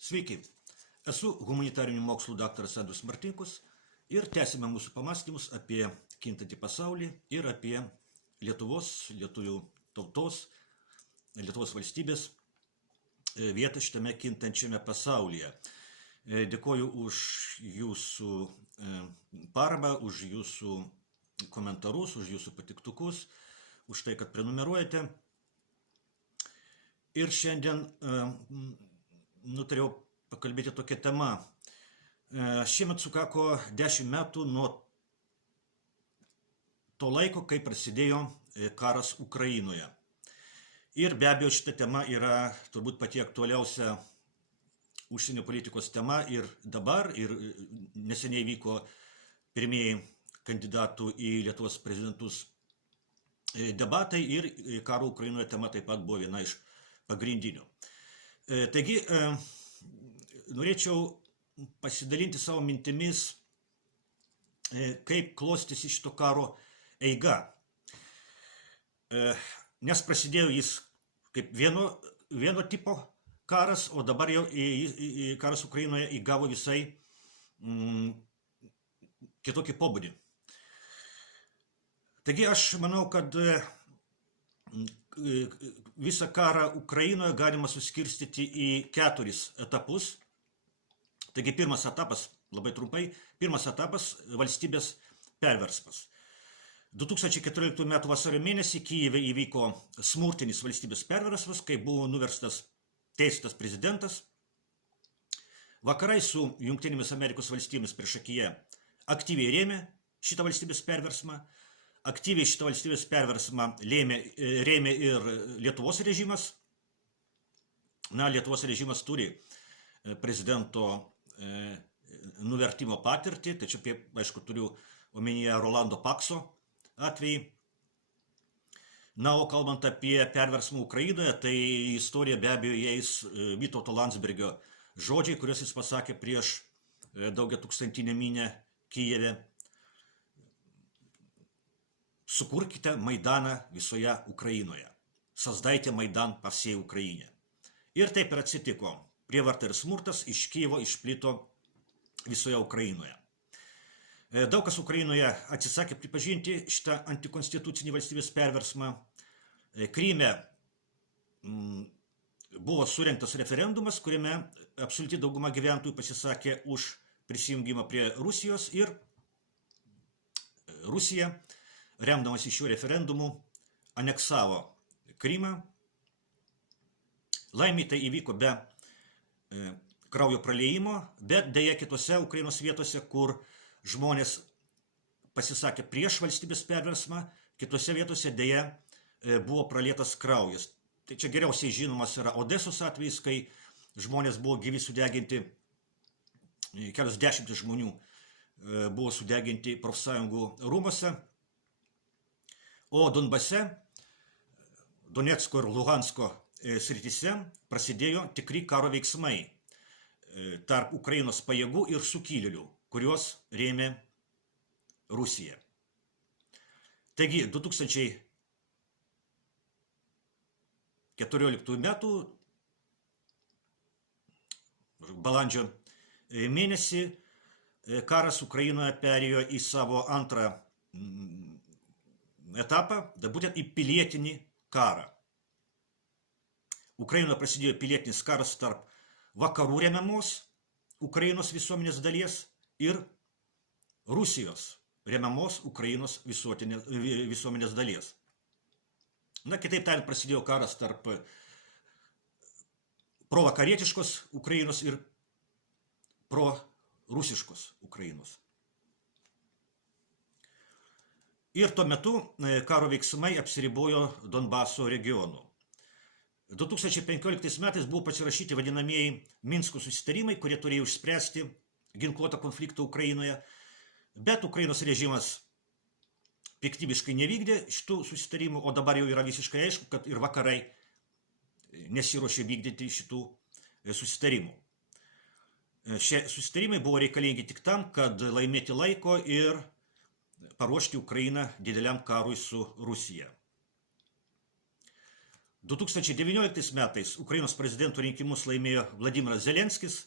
Sveiki, esu humanitarinių mokslų daktaras Andrius Martinkus ir tęsime mūsų pamąstymus apie kintantį pasaulį ir apie lietuvių tautos, Lietuvos valstybės vietą šitame kintančiame pasaulyje. Dėkoju už jūsų paramą, už jūsų komentarus, už jūsų patiktukus, už tai, kad prenumeruojate. Ir šiandien nutariau pakalbėti tokią temą. Šiemet sukako 10 metų nuo to laiko, kai prasidėjo karas Ukrainoje. Ir be abejo šita tema yra turbūt pati aktualiausia užsienio politikos tema ir dabar, ir neseniai vyko pirmieji kandidatų į Lietuvos prezidentus debatai ir karo Ukrainoje tema taip pat buvo viena iš pagrindinių. Taigi, norėčiau pasidalinti savo mintimis, kaip klostėsi šito karo eiga. Nes prasidėjo jis kaip vieno tipo karas, o dabar jau karas Ukrainoje įgavo visai kitokį pobūdį. Taigi aš manau, kad visą karą Ukrainoje galima suskirstyti į 4 etapus. Taigi pirmas etapas, labai trumpai, pirmas etapas – valstybės perversmas. 2014 m. vasario mėnesį Kyjive įvyko smurtinis valstybės perversmas, kai buvo nuverstas teistas prezidentas. Vakarai su Jungtinėmis Amerikos valstybėmis priešakyje aktyviai rėmė šitą valstybės perversmą. Aktyviai šitą valstybės perversmą rėmė ir Lietuvos režimas. Lietuvos režimas turi prezidento nuvertimo patirtį, tačiau, aišku, turiu omenyje Rolando Pakso atvejį. O kalbant apie perversmą Ukrainoje, tai istorija be abejo įeis Vytauto Landsbergio žodžiai, kuriuos jis pasakė prieš daugiatūkstantinę minią Kyjive. Sukurkite Maidaną visoje Ukrainoje. Создайте Майдан по всей Украине. Ir taip ir atsitiko. Prievarta ir smurtas iš Kyjivo išplito visoje Ukrainoje. Daug kas Ukrainoje atsisakė pripažinti šitą antikonstitucinį valstybės perversmą. Kryme buvo surengtas referendumas, kuriame absoliuti dauguma gyventojų pasisakė už prisijungimą prie Rusijos ir Rusija, remdamasi šiuo referendumu, aneksavo Krymą. Laimiai tai įvyko be kraujo praliejimo, bet deja kitose Ukrainos vietose, kur žmonės pasisakė prieš valstybės perversmą, kitose vietose deja buvo pralietas kraujas. Tai čia geriausiai žinomas yra Odesos atvejis, kai žmonės buvo gyvi sudeginti, kelios dešimtis žmonių buvo sudeginti profsąjungų rūmuose. O Donbase, Donecko ir Luhansko srityse prasidėjo tikri karo veiksmai tarp Ukrainos pajėgų ir sukilėlių, kuriuos rėmė Rusija. Taigi 2014 metų balandžio mėnesį karas Ukrainoje perėjo į savo antrą etapą, būtent į pilietinį karą. Ukrainoje prasidėjo pilietinis karas tarp vakarų remiamos Ukrainos visuomenės dalies ir Rusijos remiamos Ukrainos visuomenės dalies. Kitaip tariant, prasidėjo karas tarp provakarietiškos Ukrainos ir prorusiškos Ukrainos. Ir tuo metu karo veiksmai apsiribojo Donbaso regionu. 2015 metais buvo pasirašyti vadinamieji Minsko susitarimai, kurie turėjo išspręsti ginkluotą konfliktą Ukrainoje, bet Ukrainos režimas piktybiškai nevykdė šitų susitarimų, o dabar jau yra visiškai aišku, kad ir vakarai nesiruošė vykdyti šitų susitarimų. Šie susitarimai buvo reikalingi tik tam, kad laimėti laiko ir paruošti Ukrainą dideliam karui su Rusija. 2019 metais Ukrainos prezidento rinkimus laimėjo Vladimiras Zelenskis,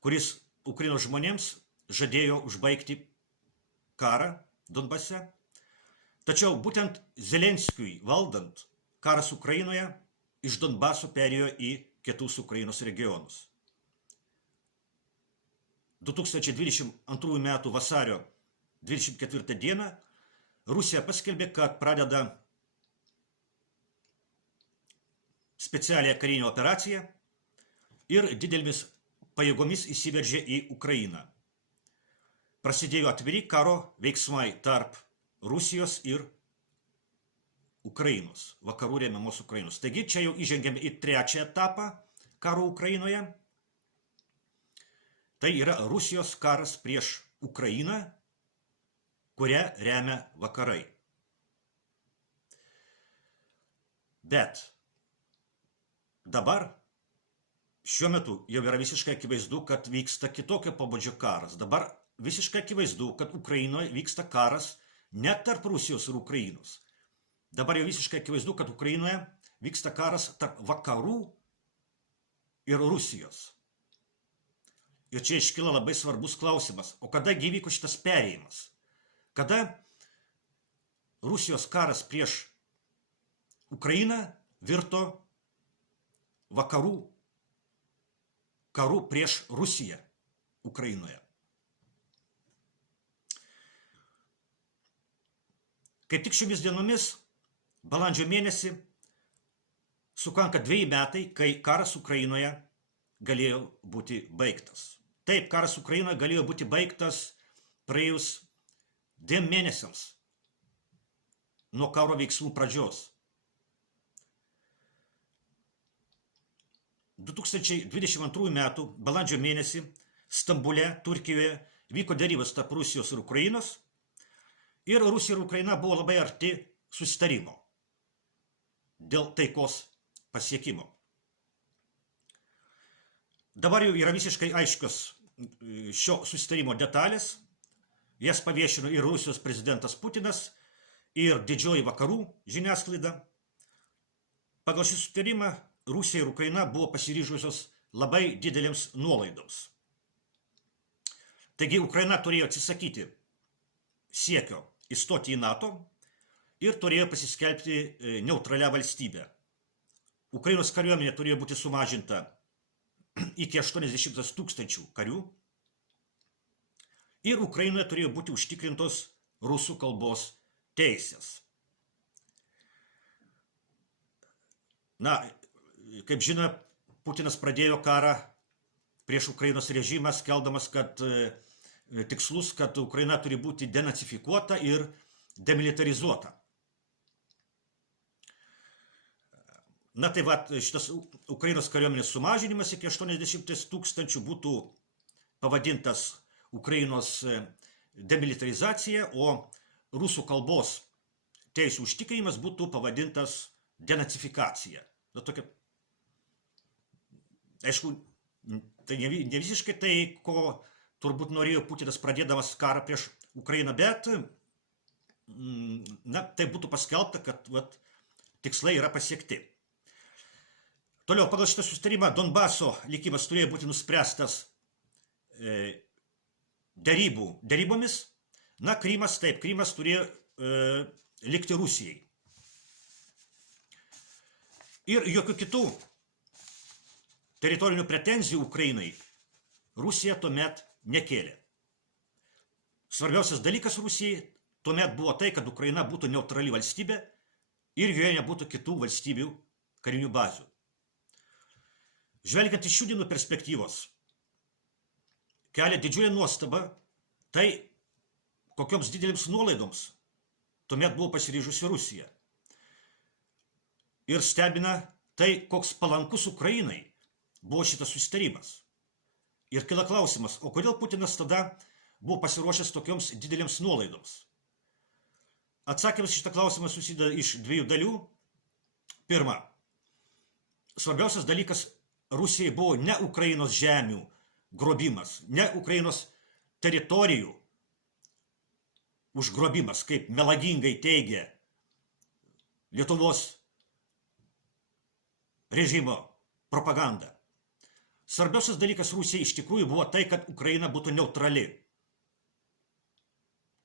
kuris Ukrainos žmonėms žadėjo užbaigti karą Donbase. Tačiau būtent Zelenskiui valdant, karas Ukrainoje iš Donbaso perėjo į kitus Ukrainos regionus. 2022 metų vasario 24 dieną Rusija paskelbė, kad pradeda specialią karinę operaciją ir didelėmis pajėgomis įsiveržė į Ukrainą. Prasidėjo atviri karo veiksmai tarp Rusijos ir Ukrainos, vakarų remiamos Ukrainos. Taigi čia jau įžengėme į trečią etapą karo Ukrainoje. Tai yra Rusijos karas prieš Ukrainą, kurią remia vakarai. Bet dabar šiuo metu jau yra visiškai akivaizdu, kad vyksta kitokio pobūdžio karas. Dabar visiškai akivaizdu, kad Ukrainoje vyksta karas net tarp Rusijos ir Ukrainos. Dabar jau visiškai akivaizdu, kad Ukrainoje vyksta karas tarp vakarų ir Rusijos. Ir čia iškyla labai svarbus klausimas, o kada įvyko šitas perėjimas? Kada Rusijos karas prieš Ukrainą virto vakarų karu prieš Rusiją Ukrainoje? Kaip tik šiomis dienomis, balandžio mėnesį, sukanka 2 metai, kai karas Ukrainoje galėjo būti baigtas. Taip, karas Ukrainoje galėjo būti baigtas praėjus 2 mėnesiams nuo karo veiksmų pradžios. 2022 metų balandžio mėnesį Stambule, Turkijoje, vyko derybos tarp Rusijos ir Ukrainos ir Rusija ir Ukraina buvo labai arti susitarimo dėl taikos pasiekimo. Dabar jau yra visiškai aiškios šio susitarimo detalės. Jas paviešino ir Rusijos prezidentas Putinas, ir didžioji vakarų žiniasklaida. Pagal šį susitarimą Rusija ir Ukraina buvo pasiryžusios labai didelėms nuolaidoms. Taigi Ukraina turėjo atsisakyti siekio įstoti į NATO ir turėjo pasiskelbti neutralią valstybę. Ukrainos kariuomenė turėjo būti sumažinta iki 80 000 karių ir Ukrainoje turėjo būti užtikrintos rusų kalbos teisės. Na, kaip žinia, Putinas pradėjo karą prieš Ukrainos režimą, skeldamas, kad tikslus, kad Ukraina turi būti denacifikuota ir demilitarizuota. Na tai va, šitas Ukrainos kariuomenės sumažinimas iki 80 000 būtų pavadintas Ukrainos demilitarizacija, o rusų kalbos teisų užtikrinimas būtų pavadintas denacifikacija. Na, tokia, aišku, tai ne visiškai tai, ko turbūt norėjo Putinas pradėdamas karą prieš Ukrainą, bet na, tai būtų paskelbta, kad vat, tikslai yra pasiekti. Toliau, pagal šitą susitarimą Donbaso likimas turėjo būti nuspręstas derybomis. Na, Krymas turėjo likti Rusijai. Ir jokių kitų teritorinių pretenzijų Ukrainai Rusija tuomet nekėlė. Svarbiausias dalykas Rusijai tuomet buvo tai, kad Ukraina būtų neutrali valstybė ir joje nebūtų kitų valstybių karinių bazių. Žvelgiant iš šių dienų perspektyvos, kelia didžiulę nuostabą tai, kokioms didelėms nuolaidoms tuomet buvo pasiryžusi Rusija. Ir stebina tai, koks palankus Ukrainai buvo šitas susitarimas. Ir kila klausimas, o kodėl Putinas tada buvo pasiruošęs tokioms didelėms nuolaidoms? Atsakymas šitą klausimą susideda iš 2 dalių. Pirma, svarbiausias dalykas Rusijai buvo ne Ukrainos žemių grobimas, ne Ukrainos teritorijų užgrobimas, kaip melagingai teigia Lietuvos režimo propaganda. Svarbiausias dalykas Rusijai iš tikrųjų buvo tai, kad Ukraina būtų neutrali.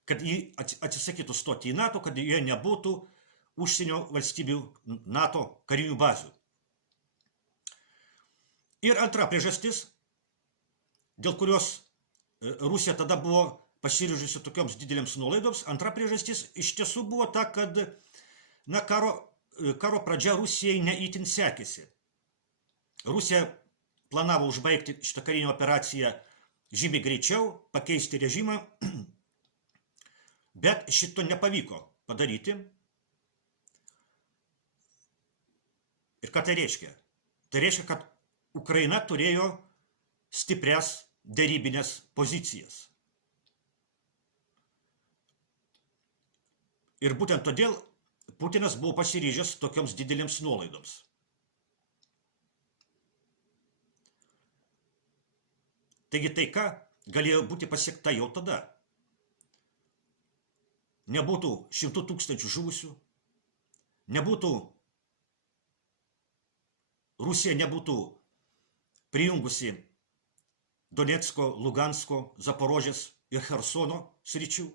Kad jį atsisakytų stoti į NATO, kad joje nebūtų užsienio valstybių NATO karinių bazių. Ir antra priežastis, dėl kurios Rusija tada buvo pasiryžusi tokioms didelėms nuolaidoms, antra priežastis iš tiesų buvo ta, kad karo pradžia Rusijai neįtin sekėsi. Rusija planavo užbaigti šitą karinę operaciją žymiai greičiau, pakeisti režimą, bet šito nepavyko padaryti. Ir ką tai reiškia? Tai reiškia, kad Ukraina turėjo stiprias derybinės pozicijas. Ir būtent todėl Putinas buvo pasiryžęs tokioms didelėms nuolaidoms. Taigi taika galėjo būti pasiekta jau tada. Nebūtų 100 000 žuvusių, Rusija nebūtų prijungusi Donecko, Lugansko, Zaporožės ir Chersono sričių,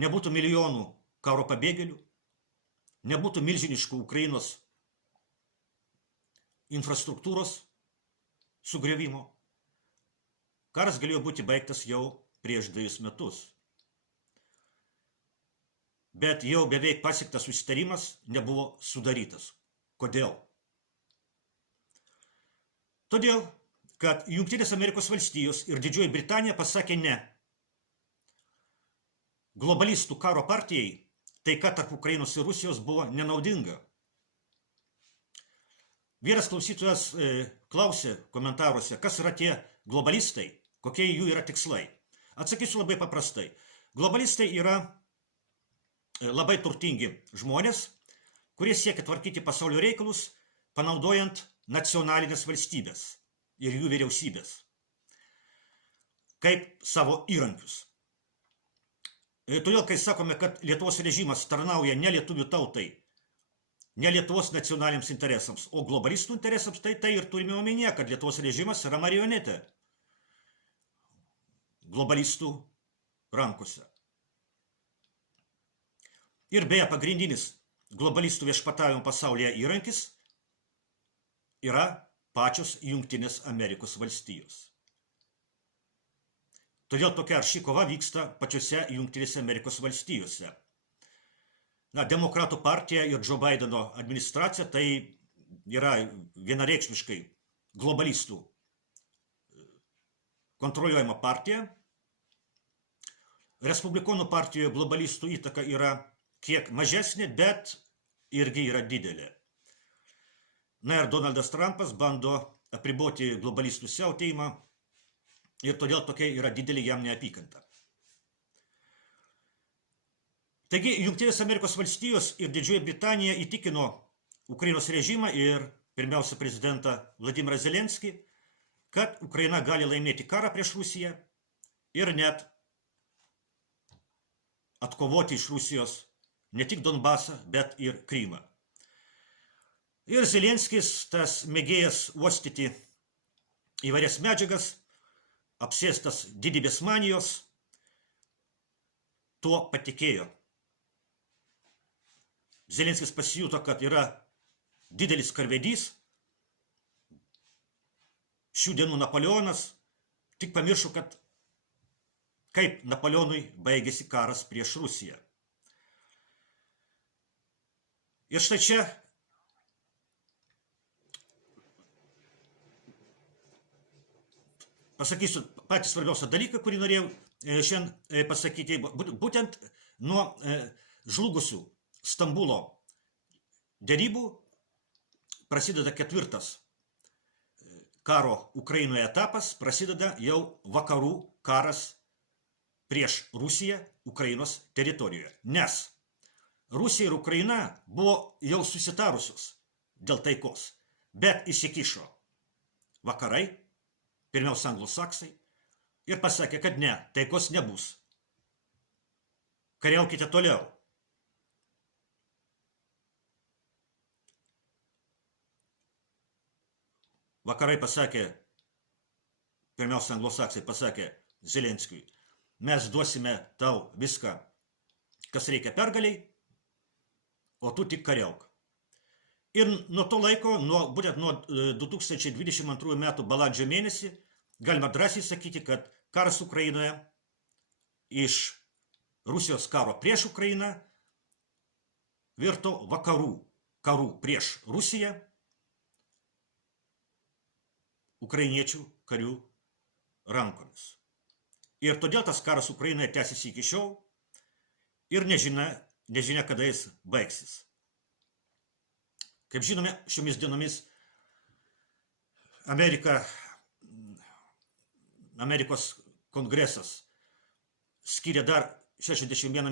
nebūtų milijonų karo pabėgėlių, nebūtų milžiniškų Ukrainos infrastruktūros sugriovimo. Karas galėjo būti baigtas jau prieš 2 metus. Bet jau beveik pasiektas susitarimas nebuvo sudarytas. Kodėl? Todėl, kad Jungtinės Amerikos valstijos ir Didžioji Britanija pasakė ne. Globalistų karo partijai taika tarp Ukrainos ir Rusijos buvo nenaudinga. Vienas klausytojas klausė komentaruose, kas yra tie globalistai, kokie jų yra tikslai. Atsakysiu labai paprastai. Globalistai yra labai turtingi žmonės, kurie siekia tvarkyti pasaulio reikalus, panaudojant nacionalinės valstybės ir jų vyriausybės kaip savo įrankius. Todėl, kai sakome, kad Lietuvos režimas tarnauja ne lietuvių tautai, ne Lietuvos nacionaliniams interesams, o globalistų interesams, tai ir turime omenyje, kad Lietuvos režimas yra marionetė globalistų rankose. Ir beje, pagrindinis globalistų viešpatavimo pasaulyje įrankis yra pačios Jungtinės Amerikos valstijos. Todėl tokia arši kova vyksta pačiose Jungtinėse Amerikos valstijose. Demokratų partija ir Joe Bideno administracija tai yra vienareikšmiškai globalistų kontroliuojama partija. Respublikonų partijoje globalistų įtaka yra kiek mažesnė, bet irgi yra didelė. Ir Donaldas Trumpas bando apriboti globalistų siautėjimą ir todėl tokia yra didelė jam neapykanta. Taigi, Jungtinės Amerikos valstijos ir Didžioji Britanija įtikino Ukrainos režimą ir pirmiausia prezidentą Vladimirą Zelenskį, kad Ukraina gali laimėti karą prieš Rusiją ir net atkovoti iš Rusijos ne tik Donbasą, bet ir Krymą. Ir Zelenskis, tas mėgėjas uostyti įvairias medžiagas, apsėstas didybės manijos, tuo patikėjo. Zelenskis pasijuto, kad yra didelis karvedys, šių dienų Napoleonas, tik pamiršo, kad kaip Napoleonui baigėsi karas prieš Rusiją. Ir štai čia pasakysiu patį svarbiausią dalyką, kurį norėjau šiandien pasakyti. Būtent nuo žlugusių Stambulo derybų prasideda 4. karo Ukrainoje etapas, prasideda jau vakarų karas prieš Rusiją Ukrainos teritorijoje. Nes Rusija ir Ukraina buvo jau susitarusios dėl taikos, bet įsikišo vakarai, pirmiausia anglosaksai, ir pasakė, kad ne, taikos nebus. Kariaukite toliau. vakarai pasakė, pirmiausia, anglosaksai pasakė Zelenskiui, mes duosime tau viską, kas reikia pergaliai, o tu tik kariauk. Ir nuo to laiko, būtent nuo 2022 metų balandžio mėnesį, galima drąsiai sakyti, kad karas Ukrainoje iš Rusijos karo prieš Ukrainą virto vakarų karų prieš Rusiją, ukrainiečių karių rankomis. Ir todėl tas karas Ukrainoje tęsiasi iki šiol ir nežinia kada jis baigsis. Kaip žinome, šiomis dienomis Amerikos kongresas skiria dar 61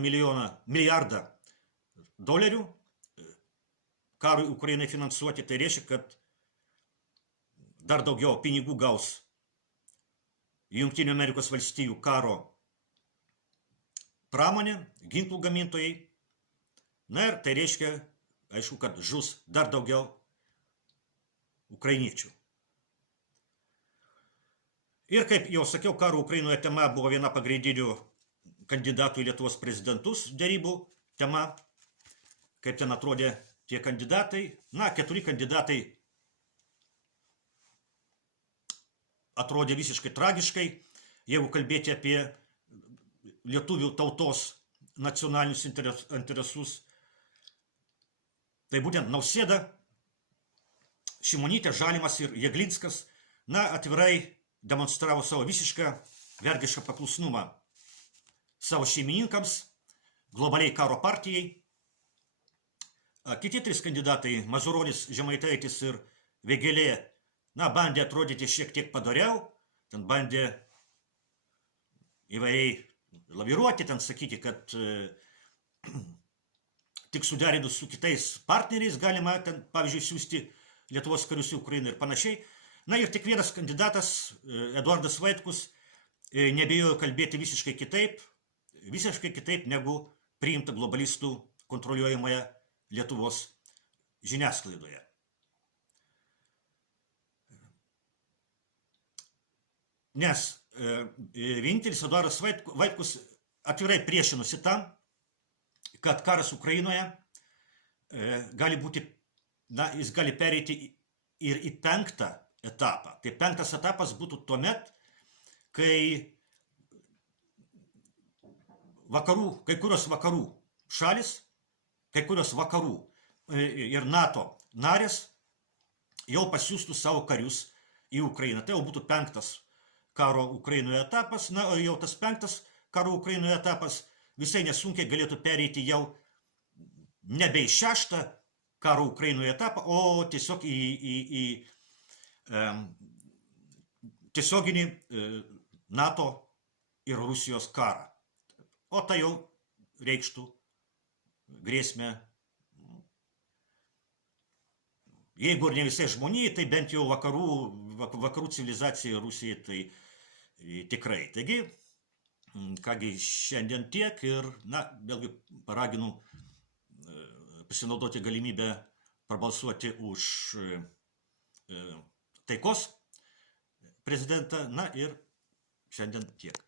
milijardą dolerių karui Ukrainai finansuoti. Tai reiškia, kad dar daugiau pinigų gaus Jungtinių Amerikos valstijų karo pramonė, ginklų gamintojai. Na ir tai reiškia, aišku, kad žus dar daugiau ukrainiečių. Ir kaip jau sakiau, karo Ukrainoje tema buvo viena pagrindinių kandidatų į Lietuvos prezidentus derybų tema. Kaip ten atrodė tie kandidatai? Na, 4 kandidatai atrodė visiškai tragiškai, jeigu kalbėti apie lietuvių tautos nacionalinius interesus. Tai būtent Nausėda, Šimonytė, Žalimas ir Jeglinskas, atvirai demonstravo savo visišką vergišką paklusnumą savo šeimininkams, globaliai karo partijai. Kiti 3 kandidatai, Mazuronis, Žemaitaitis ir Vėgėlė, bandė atrodyti šiek tiek padoriau, ten bandė įvairiai laviruoti, ten sakyti, kad tik suderinus su kitais partneriais galima ten, pavyzdžiui, siųsti Lietuvos karius į Ukrainą ir panašiai. Ir tik vienas kandidatas, Eduardas Vaitkus, nebijojo kalbėti visiškai kitaip negu priimta globalistų kontroliuojamoje Lietuvos žiniasklaidoje. Nes vienintelis Eduardas Vaitkus atvirai priešinosi tam, kad karas Ukrainoje gali būti, jis gali pereiti ir į 5. etapą. Tai 5. etapas būtų tuomet, kai kai kurios vakarų šalis, kai kurios vakarų ir NATO narės jau pasiųstų savo karius į Ukrainą. Tai jau būtų 5. karo Ukrainoje etapas. O jau tas 5. karo Ukrainoje etapas visai nesunkiai galėtų pereiti jau nebe į 6. karo Ukrainoje etapą, o tiesiog į tiesioginį NATO ir Rusijos karą. O tai jau reikštų grėsmę, jeigu ir ne visai žmonijai, tai bent jau vakarų civilizacijai Rusijai tai tikrai. Taigi, kągi šiandien tiek ir, vėlgi paraginu pasinaudoti galimybę prabalsuoti už taikos prezidentą. Ir šiandien tiek.